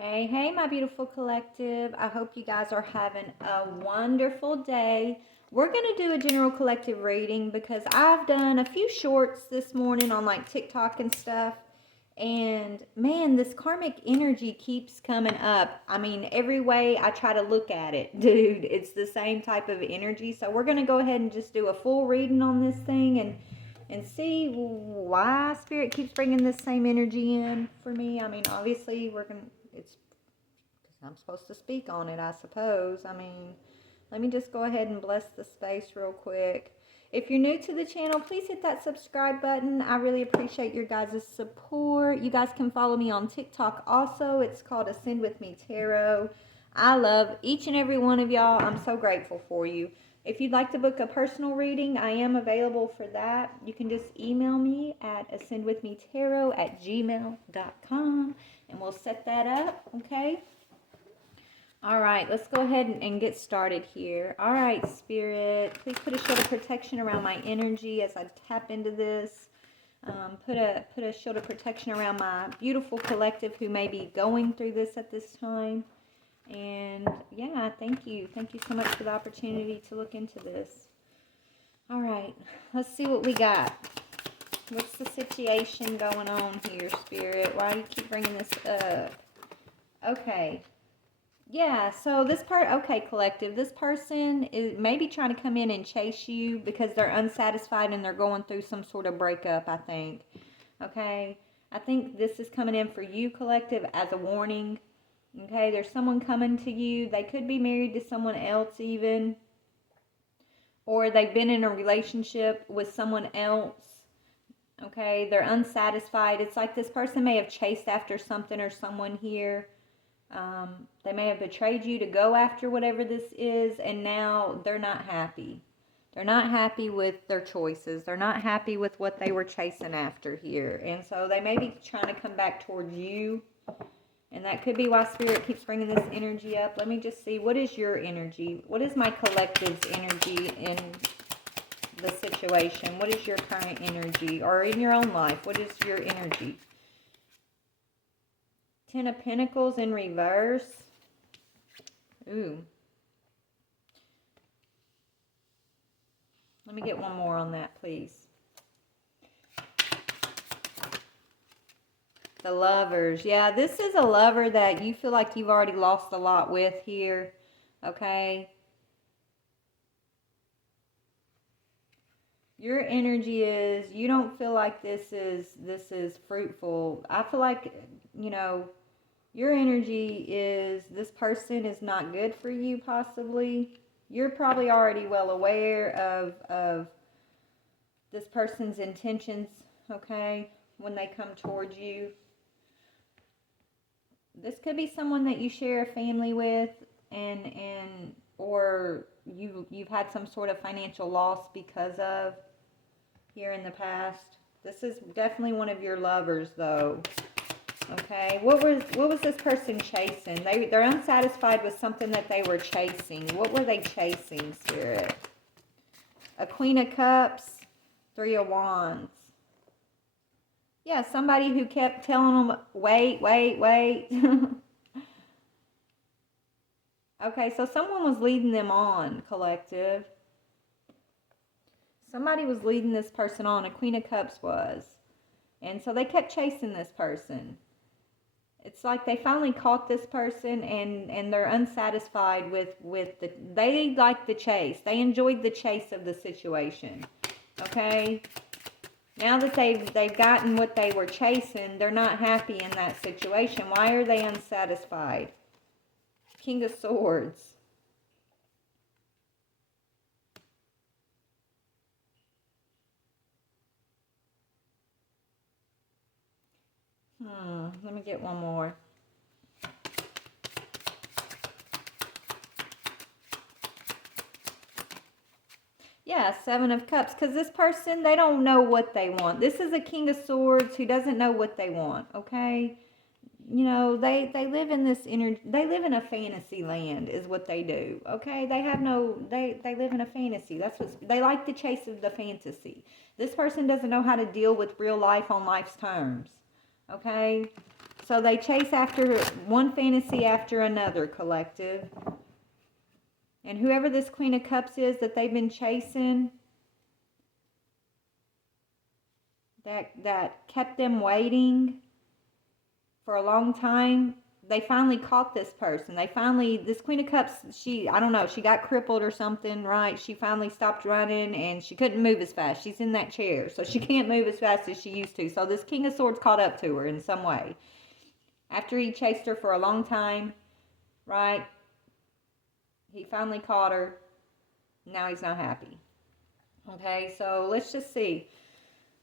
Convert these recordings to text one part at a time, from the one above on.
Hey, hey, my beautiful collective. I hope you guys are having a wonderful day. We're going to do a general collective reading because I've done a few shorts this morning on like TikTok and stuff. And man, this karmic energy keeps coming up. I mean, every way I try to look at it, dude, it's the same type of energy. So we're going to go ahead and just do a full reading on this thing and see why spirit keeps bringing this same energy in for me. I mean, obviously we're going to, it's I'm supposed to speak on it, I suppose. I mean, let me just go ahead and bless the space real quick. If you're new to the channel, please hit that subscribe button. I really appreciate your guys' support. You guys can follow me on TikTok also. It's called Ascend With Me Tarot. I love each and every one of y'all. I'm so grateful for you. If you'd like to book a personal reading, I am available for that. You can just email me at ascendwithmetarot@gmail.com and we'll set that up, okay? All right, let's go ahead and get started here. All right, Spirit, please put a shield of protection around my energy as I tap into this. Put a shield of protection around my beautiful collective who may be going through this at this time. And yeah, thank you. Thank you so much for the opportunity to look into this. All right, let's see what we got. What's the situation going on here, Spirit? Why do you keep bringing this up? Okay. Yeah, so this part, okay, collective, this person is maybe trying to come in and chase you because they're unsatisfied and they're going through some sort of breakup, I think. Okay, I think this is coming in for you, collective, as a warning. Okay, there's someone coming to you. They could be married to someone else even. Or they've been in a relationship with someone else. Okay, they're unsatisfied. It's like this person may have chased after something or someone here. They may have betrayed you to go after whatever this is, and now they're not happy. They're not happy with their choices. They're not happy with what they were chasing after here. And so they may be trying to come back towards you. And that could be why Spirit keeps bringing this energy up. Let me just see. What is your energy? What is my collective's energy in the situation? What is your current energy? Or in your own life, what is your energy? Ten of Pentacles in reverse. Ooh. Let me get one more on that, please. The Lovers. Yeah, this is a lover that you feel like you've already lost a lot with here. Okay. Your energy is, you don't feel like this is fruitful. I feel like, you know, your energy is this person is not good for you, possibly. You're probably already well aware of this person's intentions, okay, when they come towards you. This could be someone that you share a family with, and or you've had some sort of financial loss because of here in the past. This is definitely one of your lovers, though. Okay, what was this person chasing? They're unsatisfied with something that they were chasing. What were they chasing, Spirit? A Queen of Cups, Three of Wands. Yeah, somebody who kept telling them, wait, wait, wait. Okay, so someone was leading them on, collective. Somebody was leading this person on. A Queen of Cups was. And so they kept chasing this person. It's like they finally caught this person and they're unsatisfied with the, they like the chase. They enjoyed the chase of the situation. Okay? Now that they've gotten what they were chasing, they're not happy in that situation. Why are they unsatisfied? King of Swords. Let me get one more. Yeah, Seven of Cups. Because this person, they don't know what they want. This is a King of Swords who doesn't know what they want, okay? You know, they live in this energy. They live in a fantasy land is what they do, okay? They have no, they live in a fantasy. That's what, they like the chase of the fantasy. This person doesn't know how to deal with real life on life's terms, okay? So they chase after one fantasy after another, collective. And whoever this Queen of Cups is that they've been chasing, that kept them waiting for a long time, they finally caught this person. This Queen of Cups, I don't know, she got crippled or something, right? She finally stopped running and she couldn't move as fast. She's in that chair, so she can't move as fast as she used to. So this King of Swords caught up to her in some way. After he chased her for a long time, right? He finally caught her. Now he's not happy. Okay, so let's just see.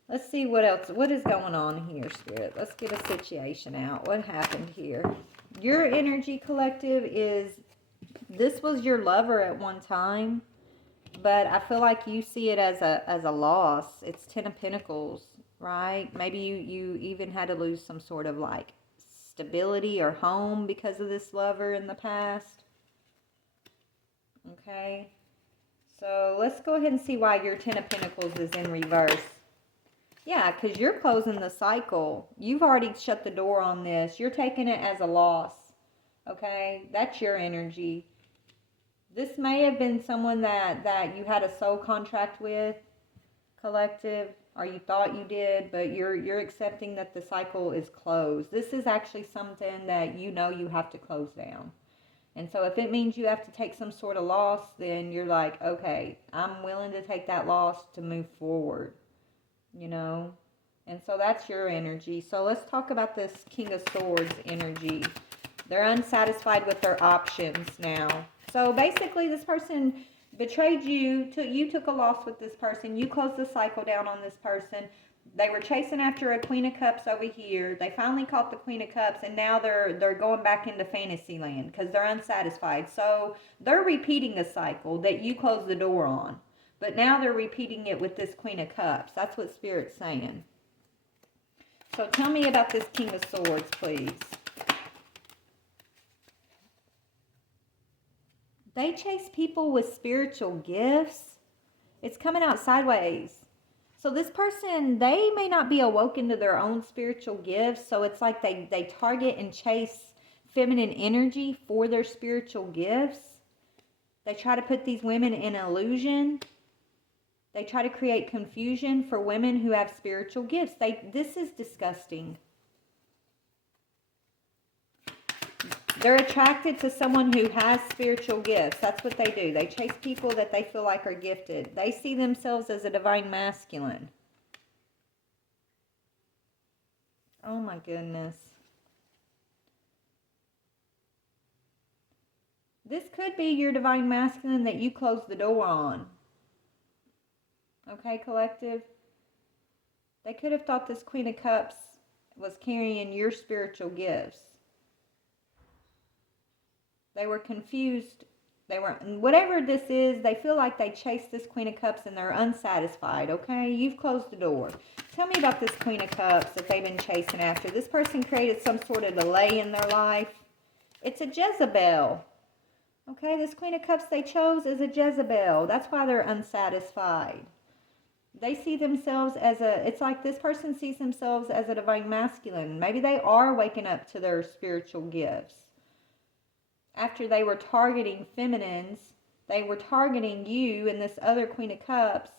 Let's see what else. What is going on here, Spirit? Let's get a situation out. What happened here? Your energy, collective, is this was your lover at one time, but I feel like you see it as a loss. It's 10 of Pentacles, right? Maybe you even had to lose some sort of like stability or home because of this lover in the past. Okay, so let's go ahead and see why your 10 of Pentacles is in reverse. Yeah, because you're closing the cycle. You've already shut the door on this. You're taking it as a loss. Okay, that's your energy. This may have been someone that you had a soul contract with, collective, or you thought you did, but you're accepting that the cycle is closed. This is actually something that you know you have to close down. And so if it means you have to take some sort of loss, then you're like, okay, I'm willing to take that loss to move forward, you know. And so that's your energy. So let's talk about this King of Swords energy. They're unsatisfied with their options now. So basically this person betrayed you. You took a loss with this person. You closed the cycle down on this person. They were chasing after a Queen of Cups over here. They finally caught the Queen of Cups, and now they're going back into fantasy land because they're unsatisfied. So they're repeating a cycle that you closed the door on. But now they're repeating it with this Queen of Cups. That's what Spirit's saying. So tell me about this King of Swords, please. They chase people with spiritual gifts. It's coming out sideways. So this person, they may not be awoken to their own spiritual gifts. So it's like they target and chase feminine energy for their spiritual gifts. They try to put these women in illusion. They try to create confusion for women who have spiritual gifts. This is disgusting. They're attracted to someone who has spiritual gifts. That's what they do. They chase people that they feel like are gifted. They see themselves as a divine masculine. Oh my goodness. This could be your divine masculine that you closed the door on. Okay, collective? They could have thought this Queen of Cups was carrying your spiritual gifts. They were confused. Whatever this is, they feel like they chased this Queen of Cups and they're unsatisfied, okay? You've closed the door. Tell me about this Queen of Cups that they've been chasing after. This person created some sort of delay in their life. It's a Jezebel. Okay, this Queen of Cups they chose is a Jezebel. That's why they're unsatisfied. They see themselves as it's like this person sees themselves as a divine masculine. Maybe they are waking up to their spiritual gifts. After they were targeting feminines, they were targeting you and this other Queen of Cups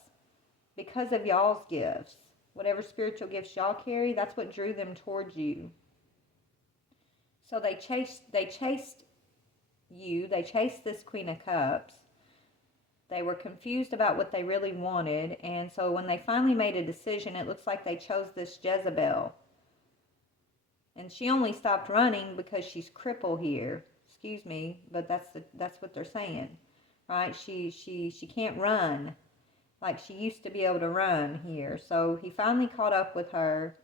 because of y'all's gifts. Whatever spiritual gifts y'all carry, that's what drew them towards you. So they chased you. They chased this Queen of Cups. They were confused about what they really wanted. And so when they finally made a decision, it looks like they chose this Jezebel. And she only stopped running because she's crippled here. Excuse me, but that's what they're saying, right? She can't run like she used to be able to run here. So he finally caught up with her,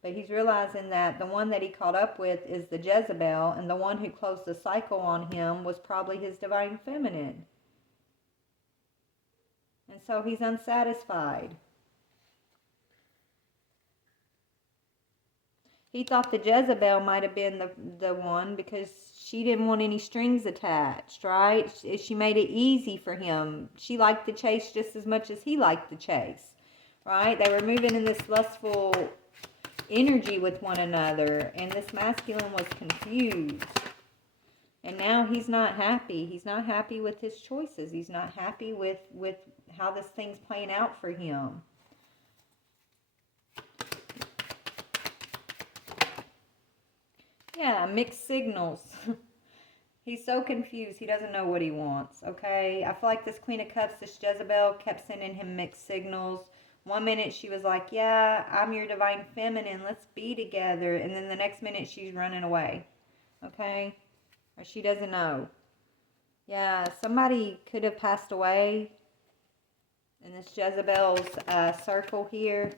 but he's realizing that the one that he caught up with is the Jezebel, and the one who closed the cycle on him was probably his divine feminine. And so he's unsatisfied. He thought the Jezebel might have been the one because she didn't want any strings attached, right? She made it easy for him. She liked the chase just as much as he liked the chase, right? They were moving in this lustful energy with one another, and this masculine was confused. And now he's not happy. He's not happy with his choices. He's not happy with how this thing's playing out for him. Yeah, mixed signals. He's so confused. He doesn't know what he wants, okay? I feel like this Queen of Cups, this Jezebel, kept sending him mixed signals. One minute she was like, yeah, I'm your divine feminine. Let's be together. And then the next minute she's running away, okay? Or she doesn't know. Yeah, somebody could have passed away in this Jezebel's circle here.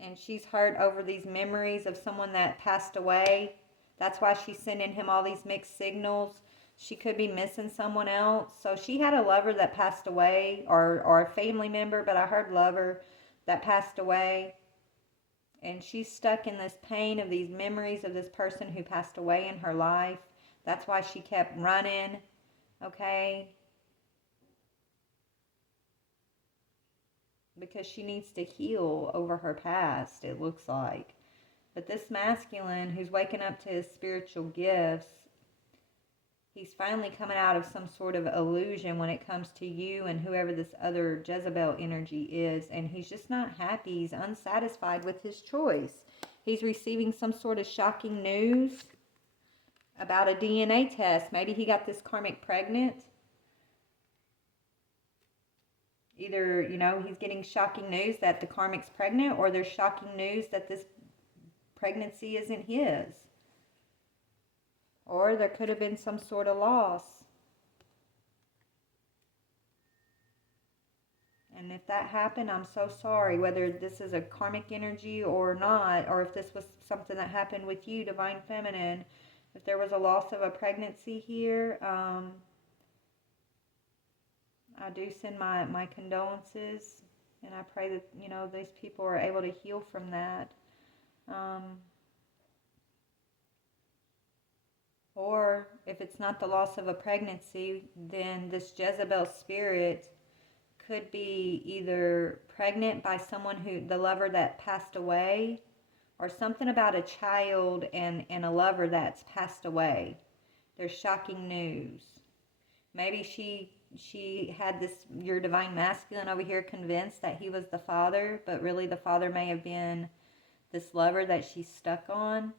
And she's hurt over these memories of someone that passed away. That's why she's sending him all these mixed signals. She could be missing someone else. So she had a lover that passed away, or a family member, but I heard lover that passed away. And she's stuck in this pain of these memories of this person who passed away in her life. That's why she kept running, okay? Because she needs to heal over her past, it looks like. But this masculine who's waking up to his spiritual gifts, he's finally coming out of some sort of illusion when it comes to you and whoever this other Jezebel energy is. And he's just not happy. He's unsatisfied with his choice. He's receiving some sort of shocking news about a DNA test. Maybe he got this karmic pregnant. Either, you know, he's getting shocking news that the karmic's pregnant, or there's shocking news that this pregnancy isn't his. Or there could have been some sort of loss. And if that happened, I'm so sorry, whether this is a karmic energy or not, or if this was something that happened with you, Divine Feminine. If there was a loss of a pregnancy here, I do send my condolences, and I pray that, you know, these people are able to heal from that. Or if it's not the loss of a pregnancy, then this Jezebel spirit could be either pregnant by someone who, the lover that passed away, or something about a child and a lover that's passed away. There's shocking news. Maybe she had this, your divine masculine over here, convinced that he was the father, but really the father may have been this lover that she's stuck on,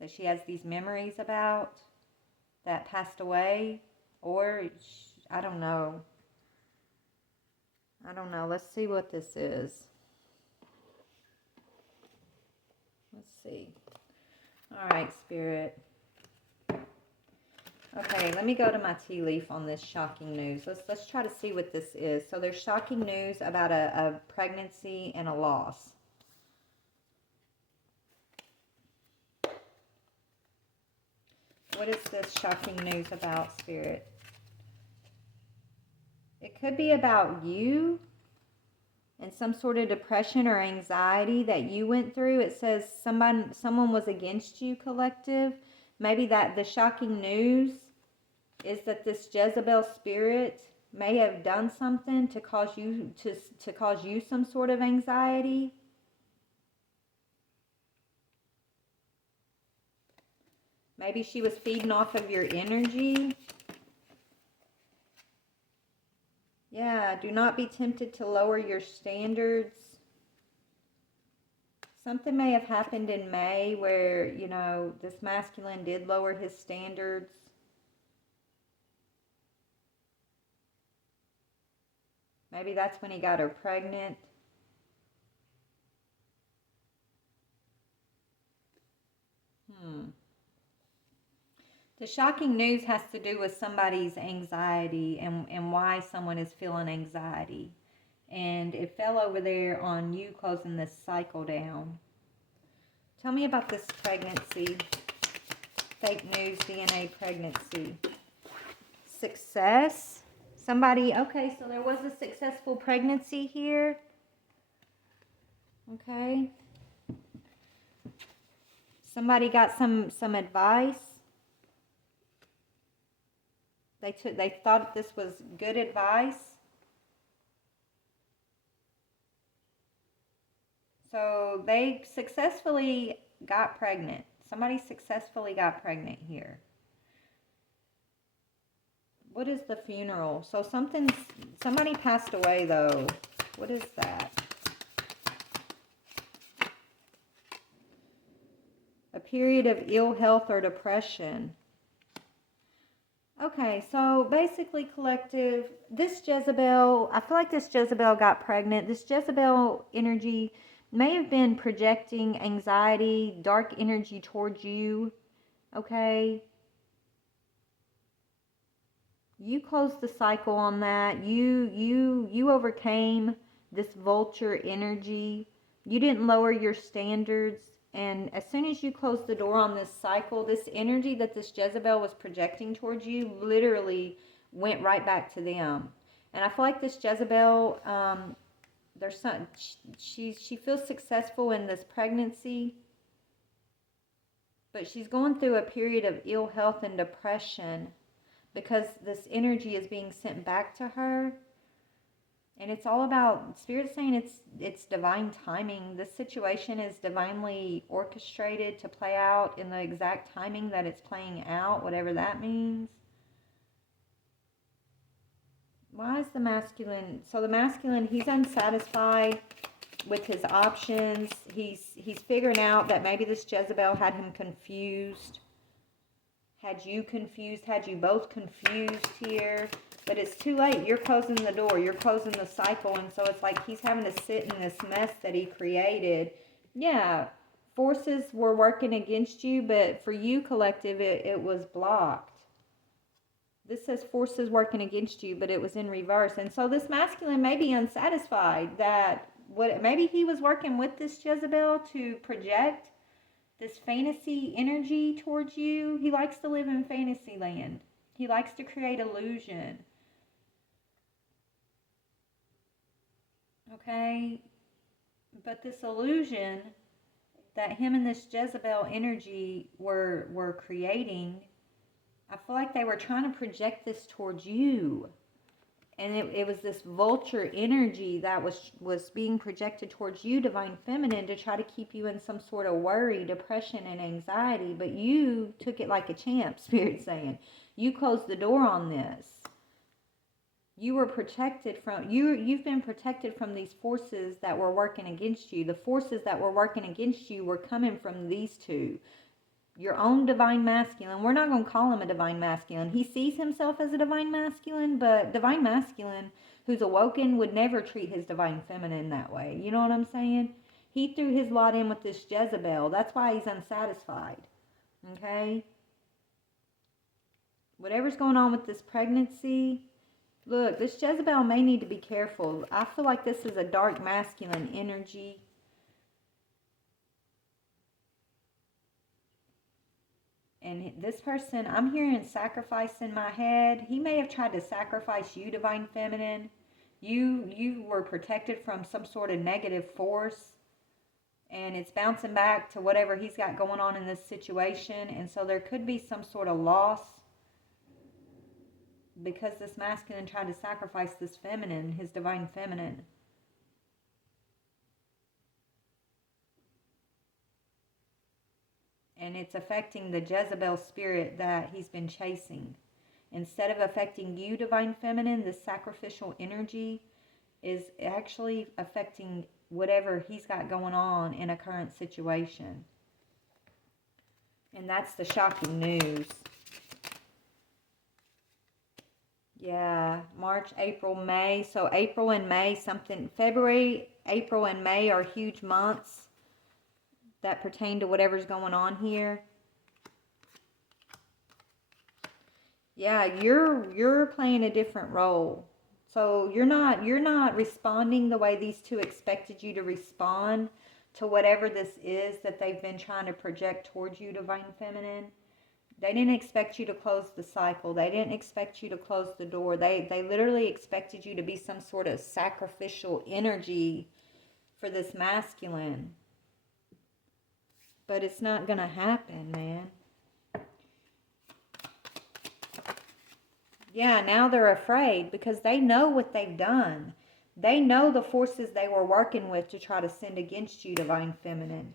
that she has these memories about, that passed away. Or I don't know. Let's see what this is. Let's see. All right, Spirit. Okay, let me go to my tea leaf on this shocking news. Let's try to see what this is. So there's shocking news about a pregnancy and a loss. What is this shocking news about, Spirit? It could be about you and some sort of depression or anxiety that you went through. It says someone was against you, collective. Maybe that the shocking news is that this Jezebel spirit may have done something to cause you to cause you some sort of anxiety. Maybe she was feeding off of your energy. Yeah, do not be tempted to lower your standards. Something may have happened in May where, you know, this masculine did lower his standards. Maybe that's when he got her pregnant. The shocking news has to do with somebody's anxiety and why someone is feeling anxiety. And it fell over there on you closing this cycle down. Tell me about this pregnancy. Fake news, DNA pregnancy. Success. Somebody, okay, so there was a successful pregnancy here. Okay. Somebody got some advice. They thought this was good advice. So they successfully got pregnant. Somebody successfully got pregnant here. What is the funeral? So somebody passed away though. What is that? A period of ill health or depression. Okay, so basically, collective, this Jezebel, I feel like this Jezebel got pregnant. This Jezebel energy may have been projecting anxiety, dark energy towards you, okay? You closed the cycle on that. You overcame this vulture energy. You didn't lower your standards. And as soon as you closed the door on this cycle, this energy that this Jezebel was projecting towards you literally went right back to them. And I feel like this Jezebel, there's some, she feels successful in this pregnancy, but she's going through a period of ill health and depression because this energy is being sent back to her. And it's all about, Spirit saying it's divine timing. This situation is divinely orchestrated to play out in the exact timing that it's playing out, whatever that means. Why is the masculine? So the masculine, he's unsatisfied with his options. He's figuring out that maybe this Jezebel had him confused. Had you confused, had you both confused here. But it's too late. You're closing the door. You're closing the cycle. And so it's like he's having to sit in this mess that he created. Yeah, forces were working against you, but for you, collective, it was blocked. This says forces working against you, but it was in reverse. And so this masculine may be unsatisfied that maybe he was working with this Jezebel to project this fantasy energy towards you. He likes to live in fantasy land. He likes to create illusion. Okay? But this illusion that him and this Jezebel energy were creating, I feel like they were trying to project this towards you. And it was this vulture energy that was being projected towards you, Divine Feminine, to try to keep you in some sort of worry, depression, and anxiety. But you took it like a champ, Spirit saying. You closed the door on this. You were protected from, you've been protected from these forces that were working against you. The forces that were working against you were coming from these two. Your own divine masculine. We're not going to call him a divine masculine. He sees himself as a divine masculine, but divine masculine who's awoken would never treat his divine feminine that way. You know what I'm saying? He threw his lot in with this Jezebel. That's why he's unsatisfied. Okay? Whatever's going on with this pregnancy, look, this Jezebel may need to be careful. I feel like this is a dark masculine energy. And this person, I'm hearing sacrifice in my head. He may have tried to sacrifice you, Divine Feminine. You were protected from some sort of negative force. And it's bouncing back to whatever he's got going on in this situation. And so there could be some sort of loss. Because this masculine tried to sacrifice this feminine, his Divine Feminine. And it's affecting the Jezebel spirit that he's been chasing. Instead of affecting you, Divine Feminine, this sacrificial energy is actually affecting whatever he's got going on in a current situation. And that's the shocking news. Yeah, March, April, May. So April and May, February, April, and May are huge months that pertain to whatever's going on here. Yeah, you're playing a different role. So you're not responding the way these two expected you to respond to whatever this is that they've been trying to project towards you, Divine Feminine. They didn't expect you to close the cycle. They didn't expect you to close the door. They literally expected you to be some sort of sacrificial energy for this masculine. But it's not going to happen, man. Yeah, now they're afraid because they know what they've done. They know the forces they were working with to try to send against you, Divine Feminine.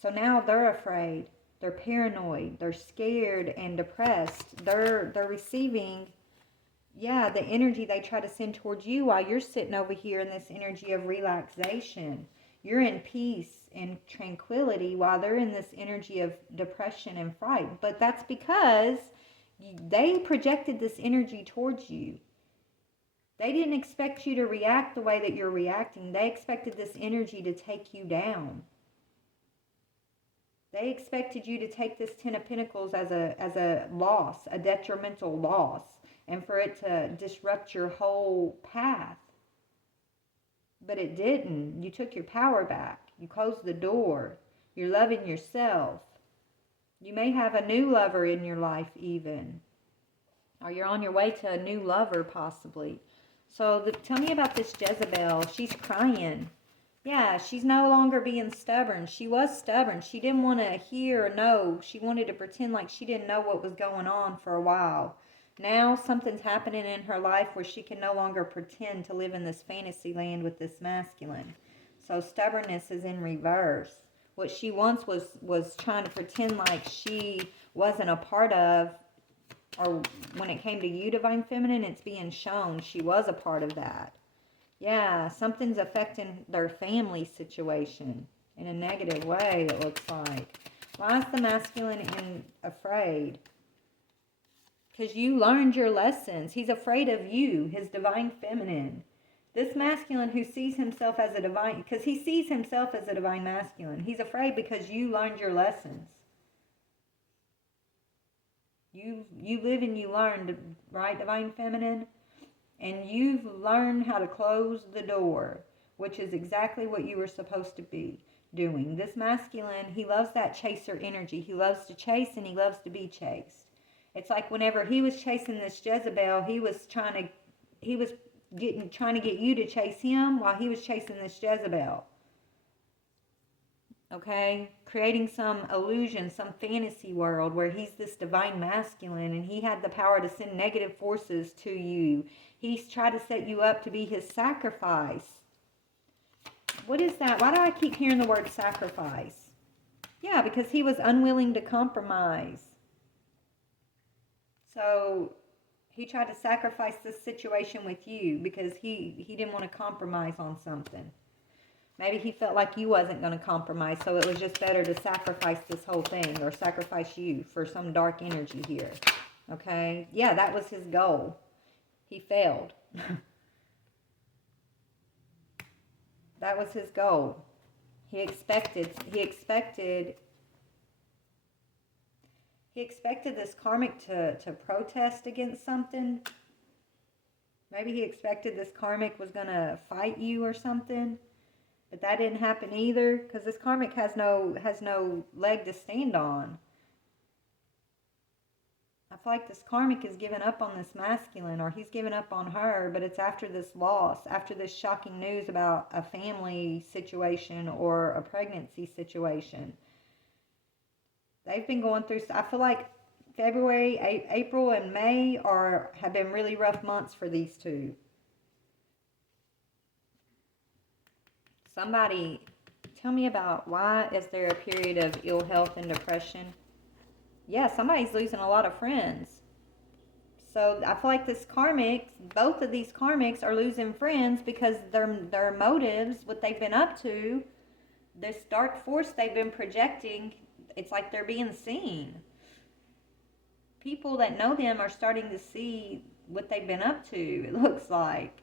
So now they're afraid. They're paranoid. They're scared and depressed. They're receiving, yeah, the energy they try to send towards you while you're sitting over here in this energy of relaxation. You're in peace and tranquility while they're in this energy of depression and fright. But that's because they projected this energy towards you. They didn't expect you to react the way that you're reacting. They expected this energy to take you down. They expected you to take this Ten of Pentacles as a loss, a detrimental loss, and for it to disrupt your whole path. But it didn't. You took your power back. You closed the door. You're loving yourself. You may have a new lover in your life even. Or you're on your way to a new lover possibly. So tell me about this Jezebel. She's crying. Yeah, she's no longer being stubborn. She was stubborn. She didn't want to hear or know. She wanted to pretend like she didn't know what was going on for a while. Now something's happening in her life where she can no longer pretend to live in this fantasy land with this masculine. So stubbornness is in reverse. What she once was trying to pretend like she wasn't a part of, or when it came to you, Divine Feminine, it's being shown she was a part of that. Yeah, something's affecting their family situation in a negative way, it looks like. Why is the masculine afraid? Because you learned your lessons. He's afraid of you, his Divine Feminine. This masculine who sees himself as a divine, because he sees himself as a divine masculine. He's afraid because you learned your lessons. You live and you learn, right, Divine Feminine? And you've learned how to close the door, which is exactly what you were supposed to be doing. This masculine, he loves that chaser energy. He loves to chase and he loves to be chased. It's like whenever he was chasing this Jezebel, he was trying to get you to chase him while he was chasing this Jezebel. Okay, creating some illusion, some fantasy world where he's this divine masculine and he had the power to send negative forces to you. He's tried to set you up to be his sacrifice. What is that? Why do I keep hearing the word sacrifice? Yeah, because he was unwilling to compromise. So he tried to sacrifice this situation with you because he didn't want to compromise on something. Maybe he felt like you wasn't going to compromise, so it was just better to sacrifice this whole thing or sacrifice you for some dark energy here. Okay? Yeah, that was his goal. He failed. That was his goal. He expected this karmic to protest against something. Maybe he expected this karmic was going to fight you or something. But that didn't happen either, because this karmic has no leg to stand on. I feel like this karmic is giving up on this masculine, or he's giving up on her, but it's after this loss, after this shocking news about a family situation or a pregnancy situation. They've been going through, I feel like February, April, and May have been really rough months for these two. Somebody, tell me about why is there a period of ill health and depression? Yeah, somebody's losing a lot of friends. So I feel like this karmic, both of these karmics are losing friends because their motives, what they've been up to, this dark force they've been projecting, it's like they're being seen. People that know them are starting to see what they've been up to, it looks like.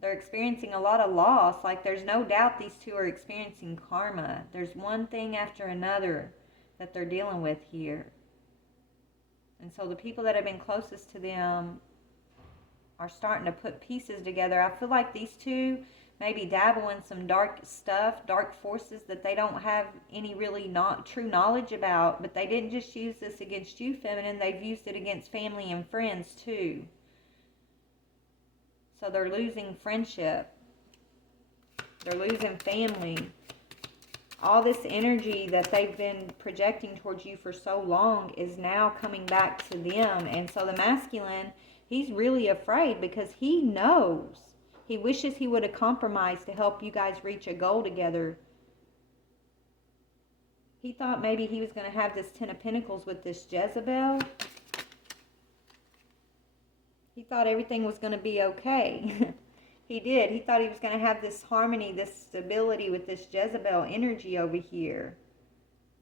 They're experiencing a lot of loss. Like there's no doubt these two are experiencing karma. There's one thing after another that they're dealing with here. And so the people that have been closest to them are starting to put pieces together. I feel like these two maybe dabble in some dark stuff, dark forces that they don't have any really not true knowledge about. But they didn't just use this against you, Feminine. They've used it against family and friends too. So they're losing friendship. They're losing family. All this energy that they've been projecting towards you for so long is now coming back to them. And so the masculine, he's really afraid because he knows. He wishes he would have compromised to help you guys reach a goal together. He thought maybe he was going to have this Ten of Pentacles with this Jezebel. He thought everything was going to be okay. He did. He thought he was going to have this harmony, this stability with this Jezebel energy over here.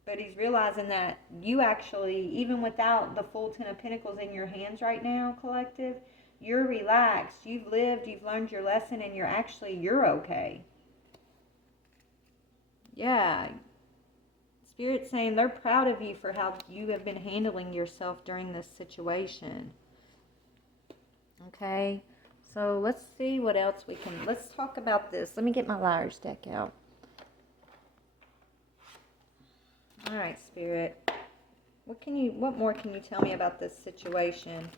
But he's realizing that you actually, even without the full Ten of Pentacles in your hands right now, collective, you're relaxed. You've lived, you've learned your lesson, and you're okay. Yeah. Spirit's saying they're proud of you for how you have been handling yourself during this situation. Okay. So let's see what else we can, let's talk about this. Let me get my Liar's deck out. All right, Spirit. What more can you tell me about this situation?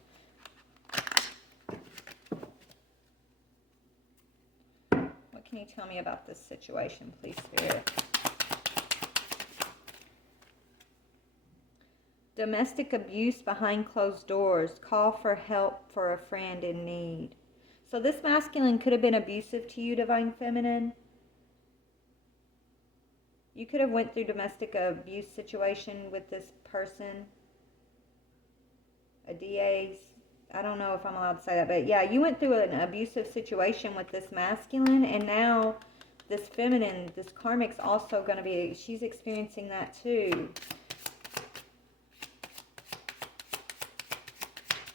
What can you tell me about this situation, please, Spirit? Domestic abuse behind closed doors. Call for help for a friend in need. So this masculine could have been abusive to you, Divine Feminine. You could have went through domestic abuse situation with this person. A DA's, I don't know if I'm allowed to say that, but yeah, you went through an abusive situation with this masculine, and now this feminine, this karmic's also going to be, she's experiencing that too.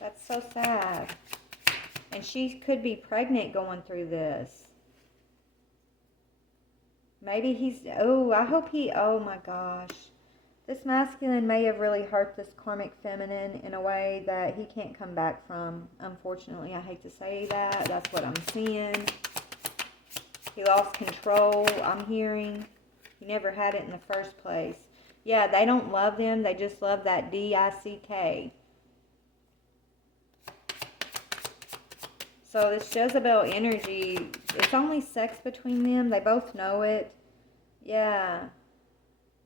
That's so sad. And she could be pregnant going through this. Maybe he's, I hope he, oh my gosh. This masculine may have really hurt this karmic feminine in a way that he can't come back from. Unfortunately, I hate to say that. That's what I'm seeing. He lost control, I'm hearing. He never had it in the first place. Yeah, they don't love them. They just love that D-I-C-K. So this Jezebel energy, it's only sex between them. They both know it. Yeah.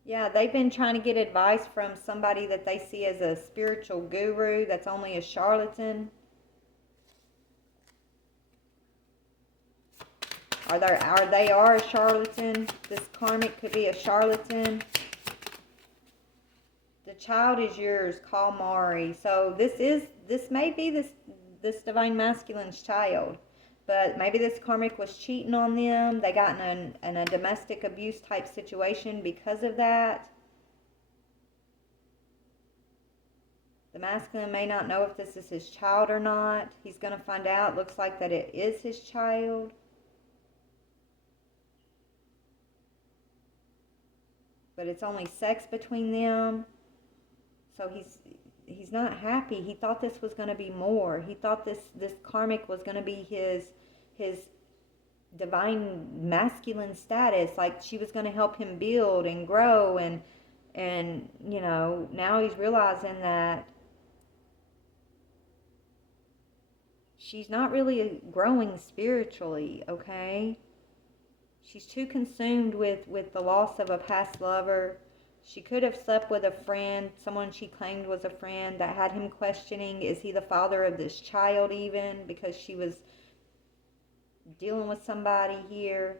Yeah, they've been trying to get advice from somebody that they see as a spiritual guru that's only a charlatan. Are they a charlatan? This karmic could be a charlatan. The child is yours. Call Mari. So this may be this divine masculine's child, but maybe this karmic was cheating on them. They got in a domestic abuse type situation because of that. The masculine may not know if this is his child or not. He's going to find out. Looks like that it is his child. But it's only sex between them. So he's not happy. He thought this was going to be more. He thought this karmic was going to be his divine masculine status. Like she was going to help him build and grow. And you know, now he's realizing that she's not really growing spiritually, okay? She's too consumed with the loss of a past lover. She could have slept with a friend, someone she claimed was a friend, that had him questioning, is he the father of this child even? Because she was dealing with somebody here.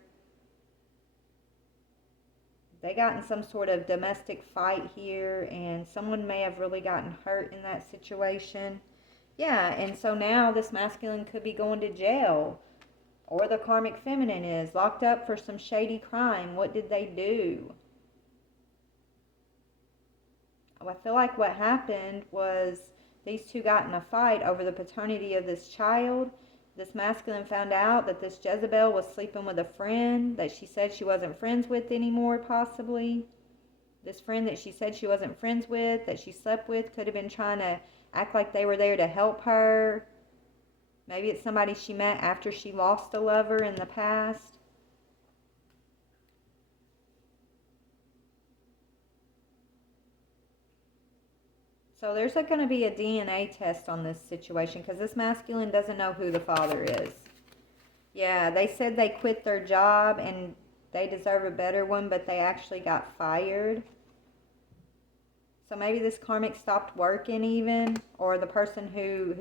They got in some sort of domestic fight here, and someone may have really gotten hurt in that situation. Yeah, and so now this masculine could be going to jail. Or the karmic feminine is locked up for some shady crime. What did they do? I feel like what happened was these two got in a fight over the paternity of this child. This masculine found out that this Jezebel was sleeping with a friend that she said she wasn't friends with anymore, possibly. This friend that she said she wasn't friends with, that she slept with, could have been trying to act like they were there to help her. Maybe it's somebody she met after she lost a lover in the past. So there's going to be a DNA test on this situation because this masculine doesn't know who the father is. Yeah, they said they quit their job and they deserve a better one, but they actually got fired. So maybe this karmic stopped working even, or the person who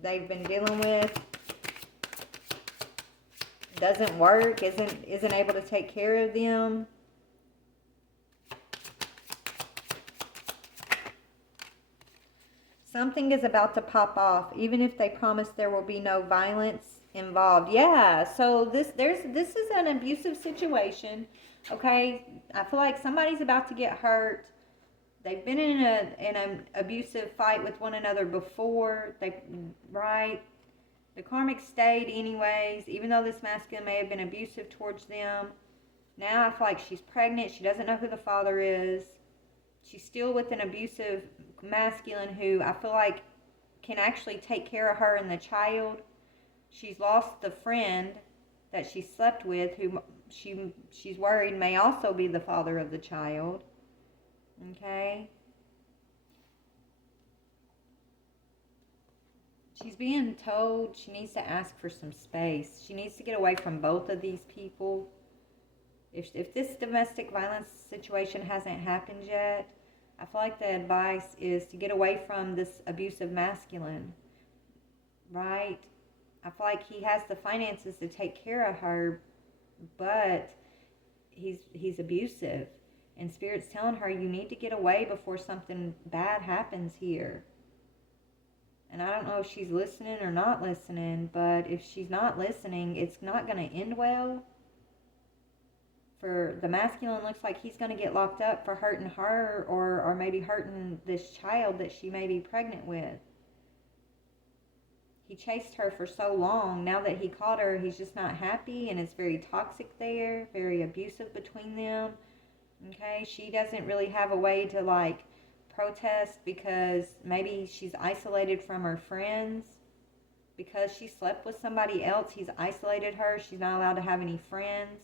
they've been dealing with. doesn't work, isn't able to take care of them. Something is about to pop off, even if they promise there will be no violence involved. Yeah, so this is an abusive situation. Okay, I feel like somebody's about to get hurt. They've been in an abusive fight with one another before. Right? The karmic stayed anyways, even though this masculine may have been abusive towards them. Now I feel like she's pregnant. She doesn't know who the father is. She's still with an abusive masculine who I feel like can actually take care of her and the child. She's lost the friend that she slept with, who she's worried may also be the father of the child. Okay? She's being told she needs to ask for some space. She needs to get away from both of these people. If this domestic violence situation hasn't happened yet, I feel like the advice is to get away from this abusive masculine, right? I feel like he has the finances to take care of her, but he's abusive. And Spirit's telling her, you need to get away before something bad happens here. And I don't know if she's listening or not listening, but if she's not listening, it's not going to end well. For the masculine, looks like he's going to get locked up for hurting her or maybe hurting this child that she may be pregnant with. He chased her for so long. Now that he caught her, he's just not happy, and it's very toxic there, very abusive between them. Okay, she doesn't really have a way to like protest because maybe she's isolated from her friends. Because she slept with somebody else, he's isolated her. She's not allowed to have any friends.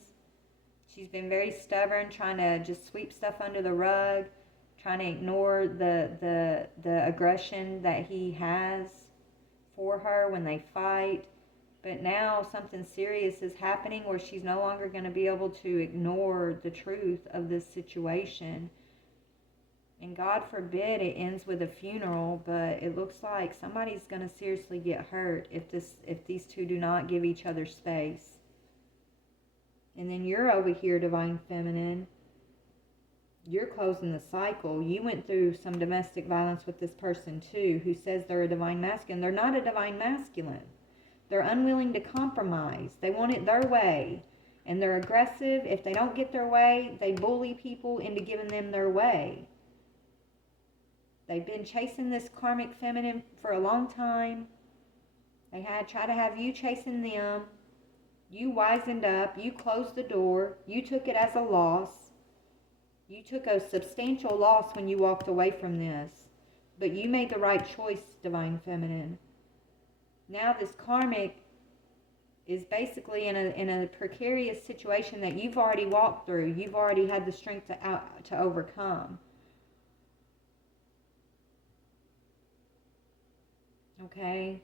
She's been very stubborn, trying to just sweep stuff under the rug, trying to ignore the aggression that he has for her when they fight. But now something serious is happening where she's no longer going to be able to ignore the truth of this situation. And God forbid it ends with a funeral, but it looks like somebody's going to seriously get hurt if these two do not give each other space. And then you're over here, Divine Feminine. You're closing the cycle. You went through some domestic violence with this person too, who says they're a Divine Masculine. They're not a Divine Masculine. They're unwilling to compromise. They want it their way. And they're aggressive. If they don't get their way, they bully people into giving them their way. They've been chasing this Karmic Feminine for a long time. They tried to have you chasing them. You wisened up, you closed the door, you took it as a loss. You took a substantial loss when you walked away from this. But you made the right choice, Divine Feminine. Now this karmic is basically in a precarious situation that you've already walked through. You've already had the strength to overcome. Okay?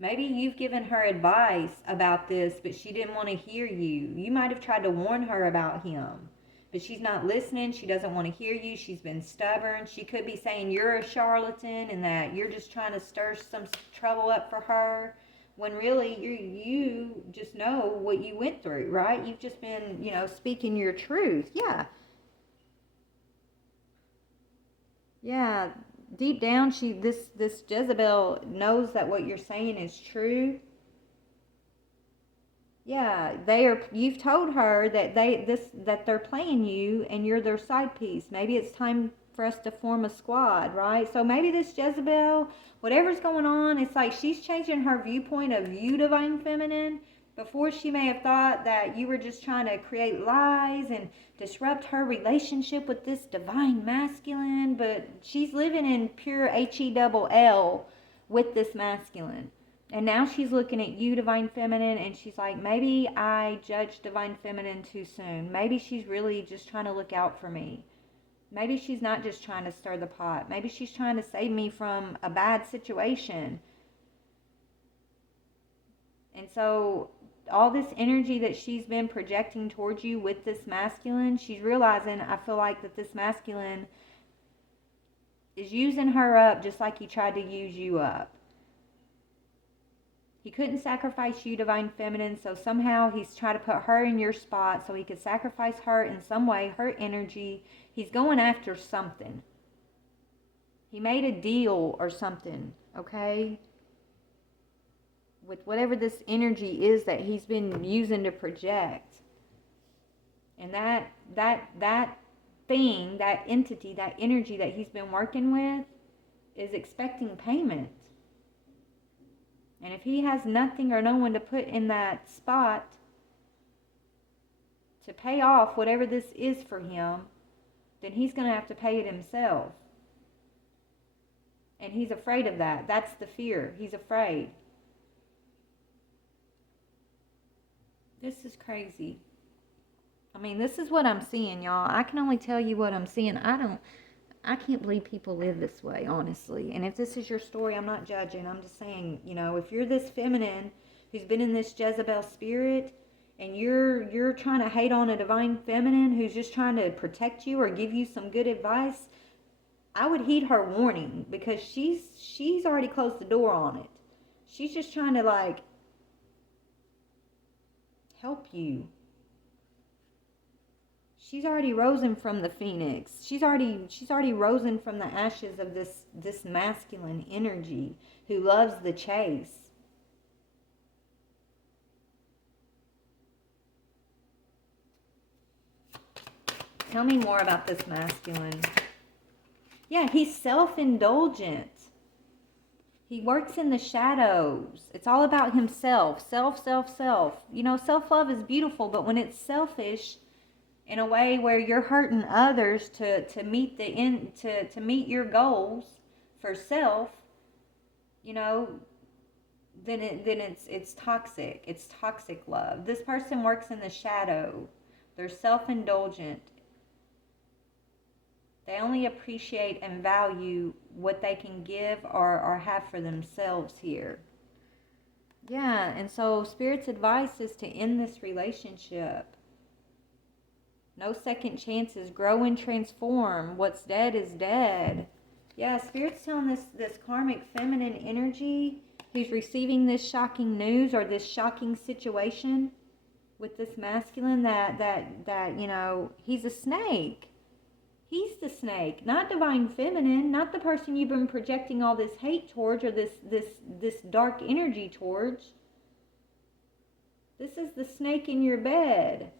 Maybe you've given her advice about this, but she didn't want to hear you. You might have tried to warn her about him, but she's not listening. She doesn't want to hear you. She's been stubborn. She could be saying you're a charlatan and that you're just trying to stir some trouble up for her, when really you just know what you went through, right? You've just been, speaking your truth. Yeah. Yeah. Deep down, this Jezebel knows that what you're saying is true. Yeah, you've told her that they're playing you and you're their side piece. Maybe it's time for us to form a squad, right? So maybe this Jezebel, whatever's going on, it's like she's changing her viewpoint of you, Divine Feminine. Before, she may have thought that you were just trying to create lies and disrupt her relationship with this Divine Masculine, but she's living in pure HELL with this masculine. And now she's looking at you, Divine Feminine, and she's like, maybe I judged Divine Feminine too soon. Maybe she's really just trying to look out for me. Maybe she's not just trying to stir the pot. Maybe she's trying to save me from a bad situation. And so all this energy that she's been projecting towards you with this masculine, she's realizing, I feel like, that this masculine is using her up just like he tried to use you up. He couldn't sacrifice you, Divine Feminine, so somehow he's trying to put her in your spot so he could sacrifice her in some way, her energy. He's going after something. He made a deal or something, okay? With whatever this energy is that he's been using to project. And that thing, that entity, that energy that he's been working with is expecting payment. And if he has nothing or no one to put in that spot to pay off whatever this is for him, then he's going to have to pay it himself. And he's afraid of that. That's the fear. He's afraid. This is crazy. I mean, this is what I'm seeing, y'all. I can only tell you what I'm seeing. I can't believe people live this way, honestly. And if this is your story, I'm not judging. I'm just saying, you know, if you're this feminine who's been in this Jezebel spirit and you're trying to hate on a divine feminine who's just trying to protect you or give you some good advice, I would heed her warning, because she's already closed the door on it. She's just trying to, like, help you. She's already risen from the phoenix. She's already risen from the ashes of this masculine energy who loves the chase. Tell me more about this masculine. Yeah, he's self-indulgent. He works in the shadows. It's all about himself. Self. You know, self-love is beautiful, but when it's selfish in a way where you're hurting others to meet to meet your goals for self, you know, then it's toxic. It's toxic love. This person works in the shadow. They're self-indulgent. They only appreciate and value what they can give or have for themselves here. Yeah, and so Spirit's advice is to end this relationship. No second chances. Grow and transform. What's dead is dead. Yeah, Spirit's telling this karmic feminine energy, he's receiving this shocking news or this shocking situation with this masculine that you know, he's a snake. He's the snake, not divine feminine, not the person you've been projecting all this hate towards or this dark energy towards. This is the snake in your bed.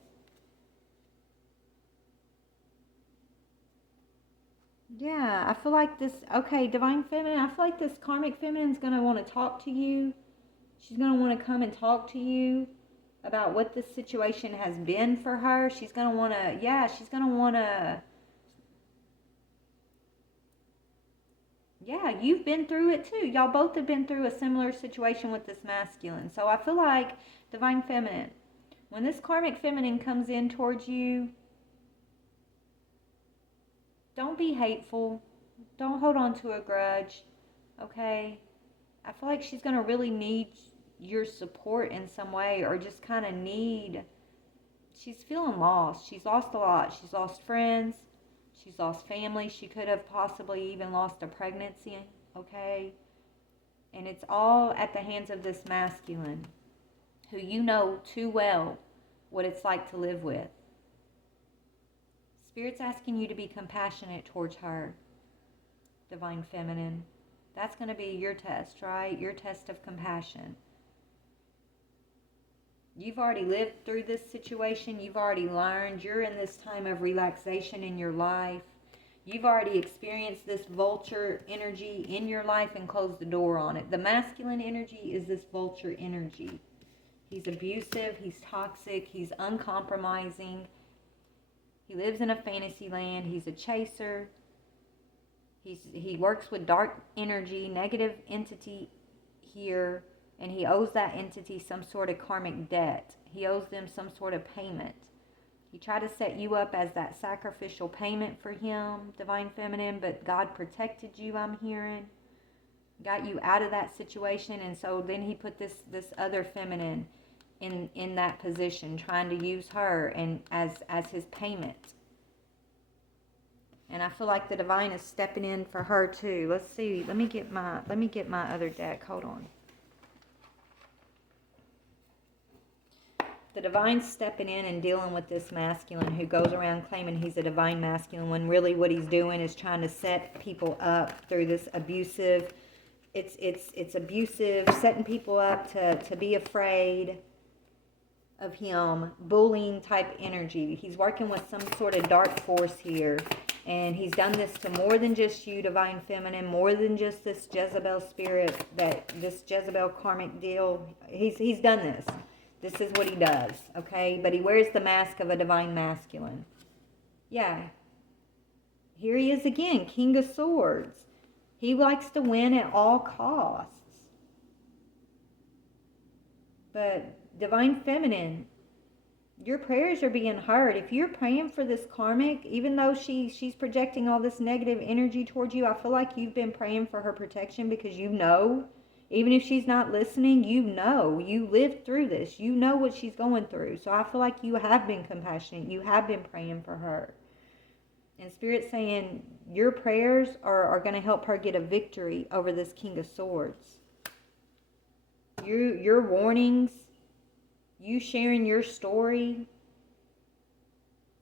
Yeah, I feel like this, okay, divine feminine, I feel like this karmic feminine is going to want to talk to you. She's going to want to come and talk to you about what this situation has been for her. She's going to want to, she's going to want to, yeah, you've been through it too. Y'all both have been through a similar situation with this masculine. So I feel like, divine feminine, when this karmic feminine comes in towards you, don't be hateful. Don't hold on to a grudge, okay? I feel like she's going to really need your support in some way, or just kind of she's feeling lost. She's lost a lot. She's lost friends. She's lost family. She could have possibly even lost a pregnancy, okay? And it's all at the hands of this masculine, who you know too well what it's like to live with. Spirit's asking you to be compassionate towards her, divine feminine. That's going to be your test, right? Your test of compassion. You've already lived through this situation. You've already learned. You're in this time of relaxation in your life. You've already experienced this vulture energy in your life and closed the door on it. The masculine energy is this vulture energy. He's abusive. He's toxic. He's uncompromising. He lives in a fantasy land. He's a chaser. He works with dark energy, negative entity here, and he owes that entity some sort of karmic debt. He owes them some sort of payment. He tried to set you up as that sacrificial payment for him, divine feminine, but God protected you, I'm hearing. Got you out of that situation, and so then he put this other feminine in that position, trying to use her and as his payment. And I feel like the divine is stepping in for her too. Let's see. Let me get my other deck. Hold on. The divine's stepping in and dealing with this masculine who goes around claiming he's a divine masculine when really what he's doing is trying to set people up through this abusive, it's abusive, setting people up to be afraid of him, bullying type energy. He's working with some sort of dark force here, and he's done this to more than just you, divine feminine, more than just this Jezebel spirit, this Jezebel karmic deal. He's done this. This is what he does, okay? But he wears the mask of a divine masculine. Yeah. Here he is again, King of Swords. He likes to win at all costs. But divine feminine, your prayers are being heard. If you're praying for this karmic, even though she's projecting all this negative energy towards you, I feel like you've been praying for her protection because you know, even if she's not listening, you know, you lived through this. You know what she's going through. So I feel like you have been compassionate. You have been praying for her. And Spirit's saying your prayers are going to help her get a victory over this King of Swords. Your warnings, you sharing your story,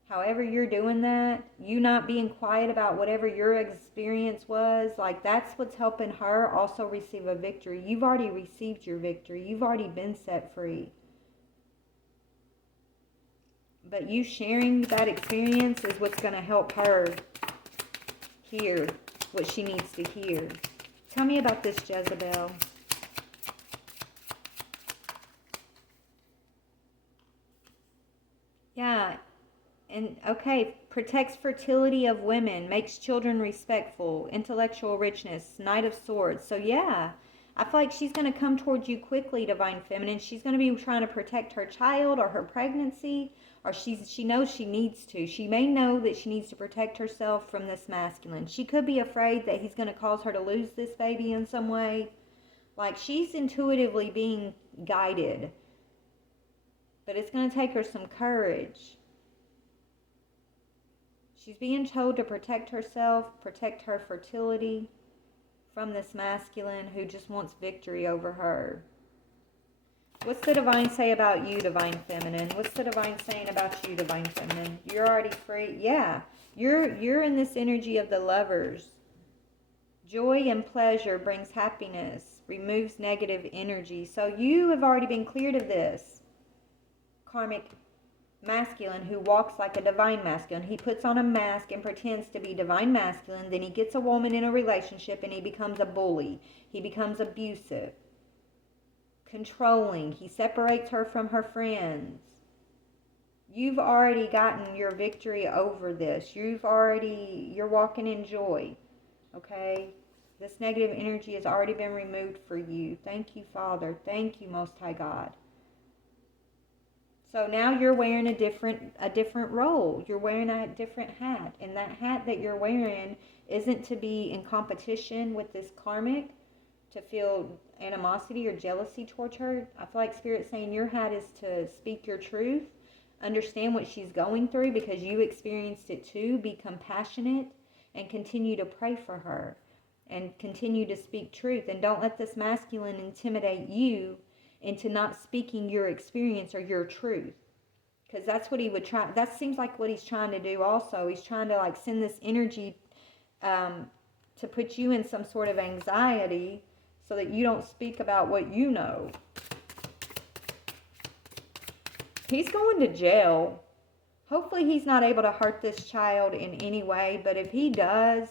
however you're doing that, you not being quiet about whatever your experience was, like that's what's helping her also receive a victory. You've already received your victory. You've already been set free. But you sharing that experience is what's going to help her hear what she needs to hear. Tell me about this Jezebel. Yeah. And okay, protects fertility of women, makes children respectful, intellectual richness, Knight of Swords. So yeah, I feel like she's going to come towards you quickly, divine feminine. She's going to be trying to protect her child or her pregnancy, or she knows she needs to. She may know that she needs to protect herself from this masculine. She could be afraid that he's going to cause her to lose this baby in some way. Like she's intuitively being guided. But it's going to take her some courage. She's being told to protect herself, protect her fertility from this masculine who just wants victory over her. What's the divine say about you, divine feminine? What's the divine saying about you, divine feminine? You're already free. Yeah, you're in this energy of the lovers. Joy and pleasure brings happiness, removes negative energy. So you have already been cleared of this karmic masculine who walks like a divine masculine. He puts on a mask and pretends to be divine masculine. Then he gets a woman in a relationship and he becomes a bully. He becomes abusive, controlling. He separates her from her friends. You've already gotten your victory over this. You're walking in joy. Okay? This negative energy has already been removed for you. Thank you, Father. Thank you, Most High God. So now you're wearing a different role. You're wearing a different hat. And that hat that you're wearing isn't to be in competition with this karmic, to feel animosity or jealousy towards her. I feel like Spirit's saying your hat is to speak your truth, understand what she's going through because you experienced it too, be compassionate, and continue to pray for her. And continue to speak truth. And don't let this masculine intimidate you into not speaking your experience or your truth. Because that's what he would try. That seems like what he's trying to do also. He's trying to like send this energy to put you in some sort of anxiety so that you don't speak about what you know. He's going to jail. Hopefully he's not able to hurt this child in any way. But if he does,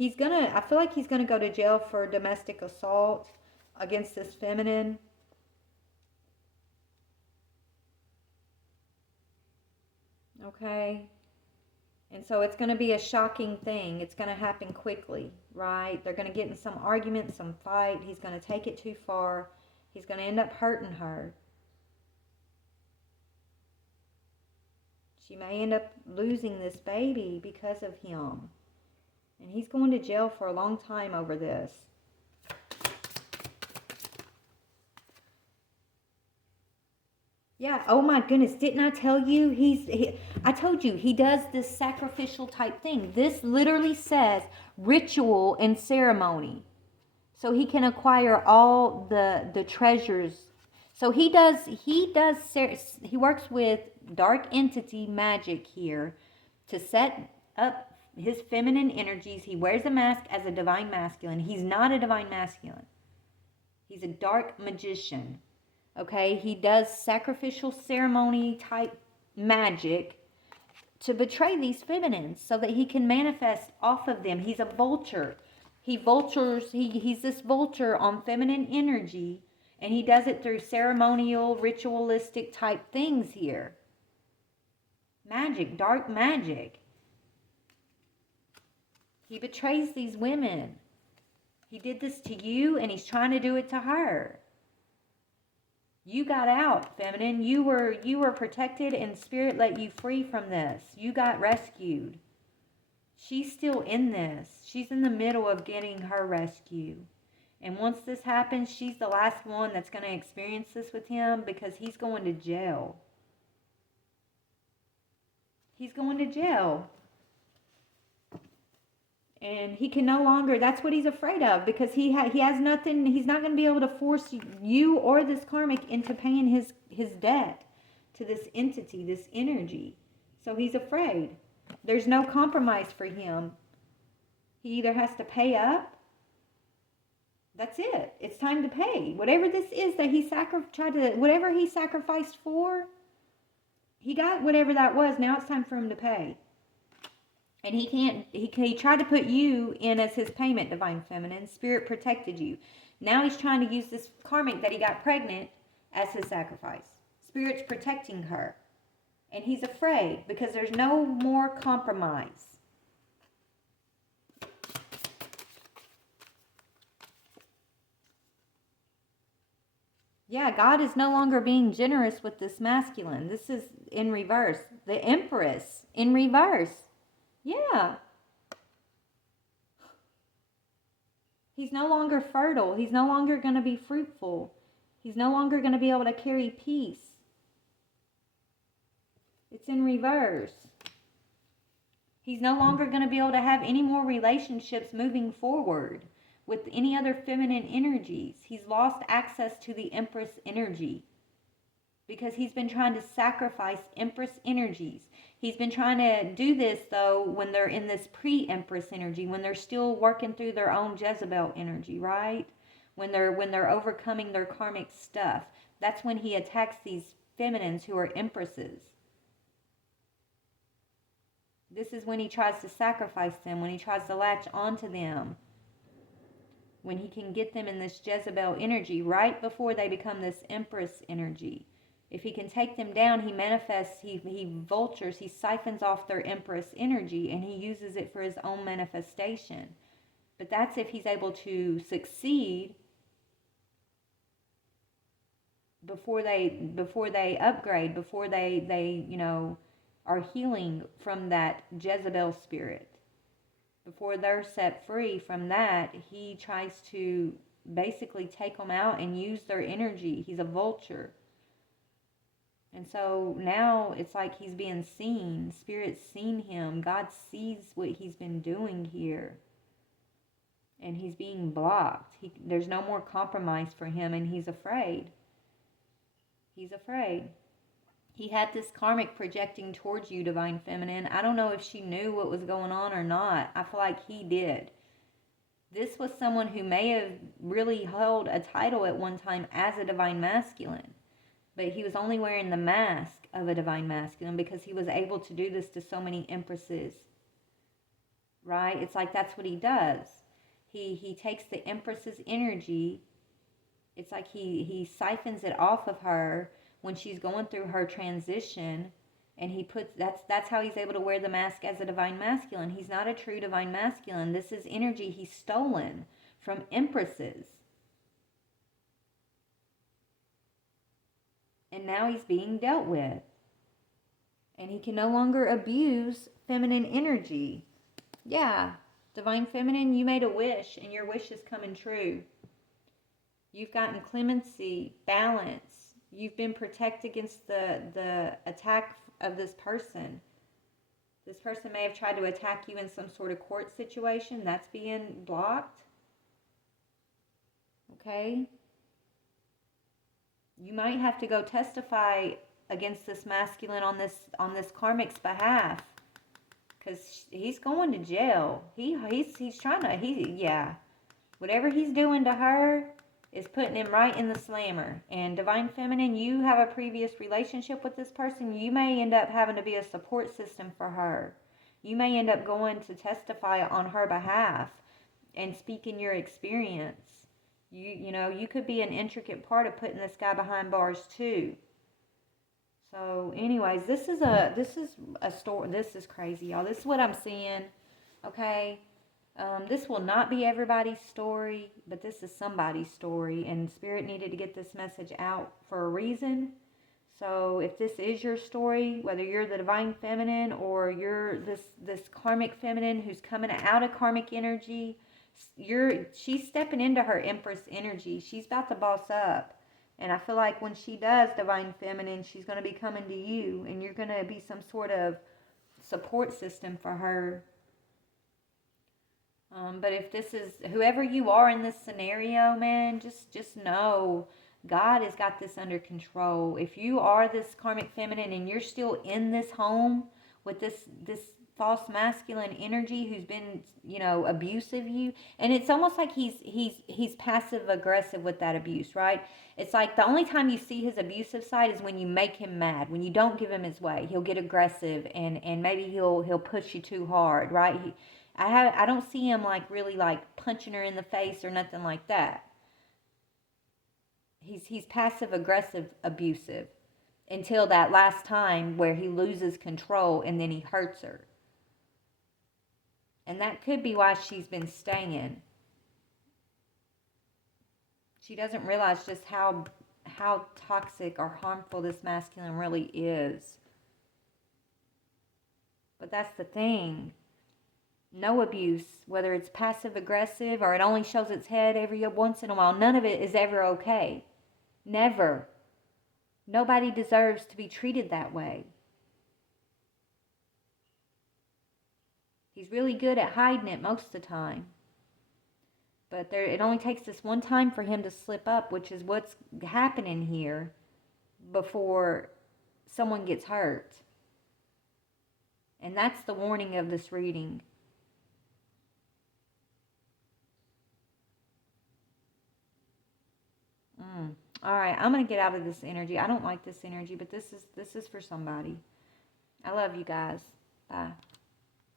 I feel like he's going to go to jail for domestic assault against this feminine. Okay, and so it's going to be a shocking thing. It's going to happen quickly, right? They're going to get in some argument, some fight. He's going to take it too far. He's going to end up hurting her. She may end up losing this baby because of him. And he's going to jail for a long time over this. Yeah, oh my goodness, didn't I tell you? I told you, he does this sacrificial type thing. This literally says ritual and ceremony. So he can acquire all the treasures. So he works with dark entity magic here to set up his feminine energies. He wears a mask as a divine masculine. He's not a divine masculine. He's a dark magician. Okay, he does sacrificial ceremony type magic to betray these feminines so that he can manifest off of them. He's a vulture. He's this vulture on feminine energy, and he does it through ceremonial, ritualistic type things here. Magic, dark magic. He betrays these women. He did this to you, and he's trying to do it to her. You got out, feminine. You were protected, and spirit let you free from this. You got rescued. She's still in this. She's in the middle of getting her rescue. And once this happens, she's the last one that's going to experience this with him, because he's going to jail. He's going to jail. And he can no longer, that's what he's afraid of, because he has nothing, he's not going to be able to force you or this karmic into paying his debt to this entity, this energy. So he's afraid. There's no compromise for him. He either has to pay up. That's it. It's time to pay. Whatever this is that whatever he sacrificed for, he got whatever that was. Now it's time for him to pay. And he tried to put you in as his payment, divine feminine. Spirit protected you. Now he's trying to use this karmic that he got pregnant as his sacrifice. Spirit's protecting her. And he's afraid because there's no more compromise. Yeah, God is no longer being generous with this masculine. This is in reverse. The Empress in reverse. Yeah. He's no longer fertile. He's no longer going to be fruitful. He's no longer going to be able to carry peace. It's in reverse. He's no longer going to be able to have any more relationships moving forward with any other feminine energies. He's lost access to the Empress energy because he's been trying to sacrifice Empress energies. He's been trying to do this, though, when they're in this pre-Empress energy, when they're still working through their own Jezebel energy, right? When they're overcoming their karmic stuff. That's when he attacks these feminines who are Empresses. This is when he tries to sacrifice them, when he tries to latch onto them, when he can get them in this Jezebel energy right before they become this Empress energy. If he can take them down, he manifests, he vultures, he siphons off their Empress energy, and he uses it for his own manifestation. But that's if he's able to succeed before they upgrade, before they are healing from that Jezebel spirit. Before they're set free from that, he tries to basically take them out and use their energy. He's a vulture. And so now it's like he's being seen. Spirit's seen him. God sees what he's been doing here. And he's being blocked. There's no more compromise for him, and he's afraid. He's afraid. He had this karmic projecting towards you, divine feminine. I don't know if she knew what was going on or not. I feel like he did. This was someone who may have really held a title at one time as a divine masculine. But he was only wearing the mask of a divine masculine because he was able to do this to so many Empresses. Right? It's like that's what he does. He takes the Empress's energy. It's like he siphons it off of her when she's going through her transition, and he puts that's how he's able to wear the mask as a divine masculine. He's not a true divine masculine. This is energy he's stolen from Empresses. And now he's being dealt with. And he can no longer abuse feminine energy. Yeah, divine feminine, you made a wish, and your wish is coming true. You've gotten clemency, balance. You've been protected against the attack of this person. This person may have tried to attack you in some sort of court situation. That's being blocked. Okay? You might have to go testify against this masculine on this karmic's behalf, because he's going to jail. He's trying to, yeah. Whatever he's doing to her is putting him right in the slammer. And Divine Feminine, you have a previous relationship with this person. You may end up having to be a support system for her. You may end up going to testify on her behalf and speak in your experience. You know, you could be an intricate part of putting this guy behind bars too. So anyways, this is a story. This is crazy, y'all. This is what I'm seeing. Okay. This will not be everybody's story, but this is somebody's story, and Spirit needed to get this message out for a reason. So if this is your story, whether you're the Divine Feminine or you're this Karmic Feminine who's coming out of Karmic energy, she's stepping into her Empress energy. She's about to boss up. And I feel like when she does, Divine Feminine, she's going to be coming to you, and you're going to be some sort of support system for her. But if this is whoever you are in this scenario, man, just know God has got this under control. If you are this Karmic Feminine and you're still in this home with this false masculine energy who's been, you know, abusive you, and it's almost like he's passive aggressive with that abuse, right? It's like the only time you see his abusive side is when you make him mad, when you don't give him his way. He'll get aggressive, and maybe he'll push you too hard, right? I don't see him like really like punching her in the face or nothing like that. He's passive aggressive abusive until that last time where he loses control and then he hurts her. And that could be why she's been staying. She doesn't realize just how toxic or harmful this masculine really is. But that's the thing. No abuse, whether it's passive aggressive or it only shows its head every once in a while, none of it is ever okay. Never. Nobody deserves to be treated that way. He's really good at hiding it most of the time. But it only takes this one time for him to slip up, which is what's happening here before someone gets hurt. And that's the warning of this reading. All right, I'm going to get out of this energy. I don't like this energy, but this is for somebody. I love you guys. Bye.